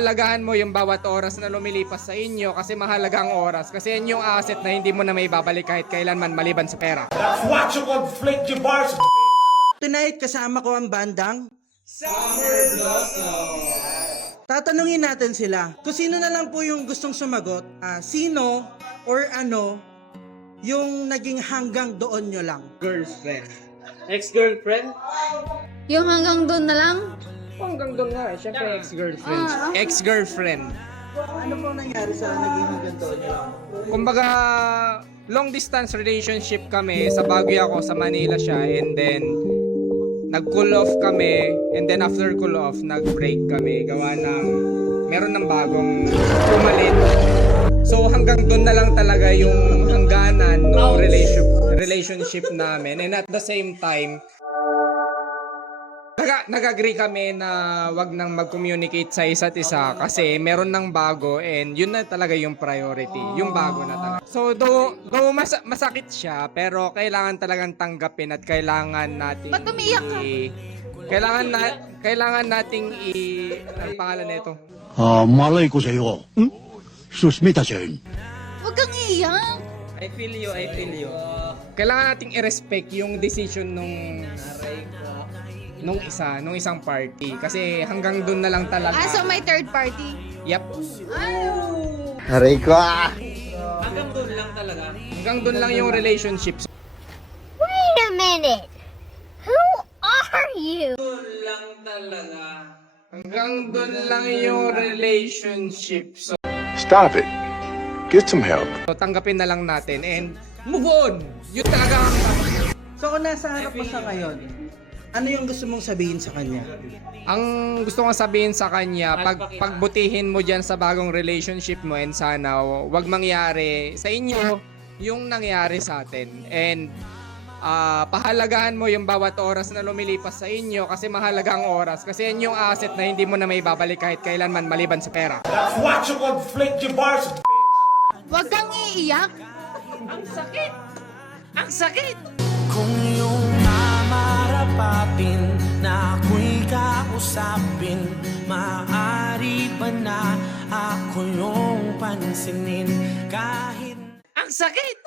pahalagahan mo yung bawat oras na lumilipas sa inyo kasi mahalaga ang oras. Kasi yan yung asset na hindi mo na may babalik kahit kailanman maliban sa pera. That's what you conflict your bars. Tonight, kasama ko ang bandang Summer Blossom. Tatanungin natin sila kung sino na lang po yung gustong sumagot, sino or ano yung naging hanggang doon nyo lang. Girlfriend. Ex-girlfriend? Yung hanggang doon na lang? Hanggang doon nga. Siyempre ex-girlfriend. Ex-girlfriend. Ano po nangyari sa naging hanggang doon nyo lang? Kumbaga, long distance relationship kami. Sa Baguio ako, sa Manila siya. And then, nag-cool off kami. And then after cool off, nag-break kami. Gawa ng, meron ng bagong pumalit. So hanggang doon na lang talaga yung hangganan ng relationship namin. And at the same time, nag-agree kami na wag nang mag-communicate sa isa't isa kasi meron ng bago and yun na talaga yung priority, yung bago na talaga. So though masakit siya, pero kailangan talagang tanggapin at kailangan nating Ba't umiiyak ka? kailangan nating ang pangalan nito. malay ko sa'yo. Susmitasin. Huwag kang iiyak. I feel you. Kailangan nating i-respect yung decision nung isang party kasi hanggang doon na lang talaga. So may third party? Yep. Aray ko Hanggang doon lang yung relationship. Wait a minute. Who are you? Hanggang doon lang yung relationship. So Stop it. Get some help. tanggapin na lang natin and move on. Yun talaga ang So kung nasa harap mo siya ngayon, ano yung gusto mong sabihin sa kanya? Ang gusto kong sabihin sa kanya, pagbutihin mo dyan sa bagong relationship mo and sana wag mangyari sa inyo yung nangyari sa atin. And pahalagahan mo yung bawat oras na lumilipas sa inyo kasi mahalaga ang oras. Kasi yan yung asset na hindi mo na may babalik kahit kailanman maliban sa pera. That's what you conflict your bars. Huwag kang iiyak. Ang sakit. Ang sakit. Kung iyong mamarapatin na ako'y kausapin, maaari ba na ako yung pansinin kahit Ang sakit.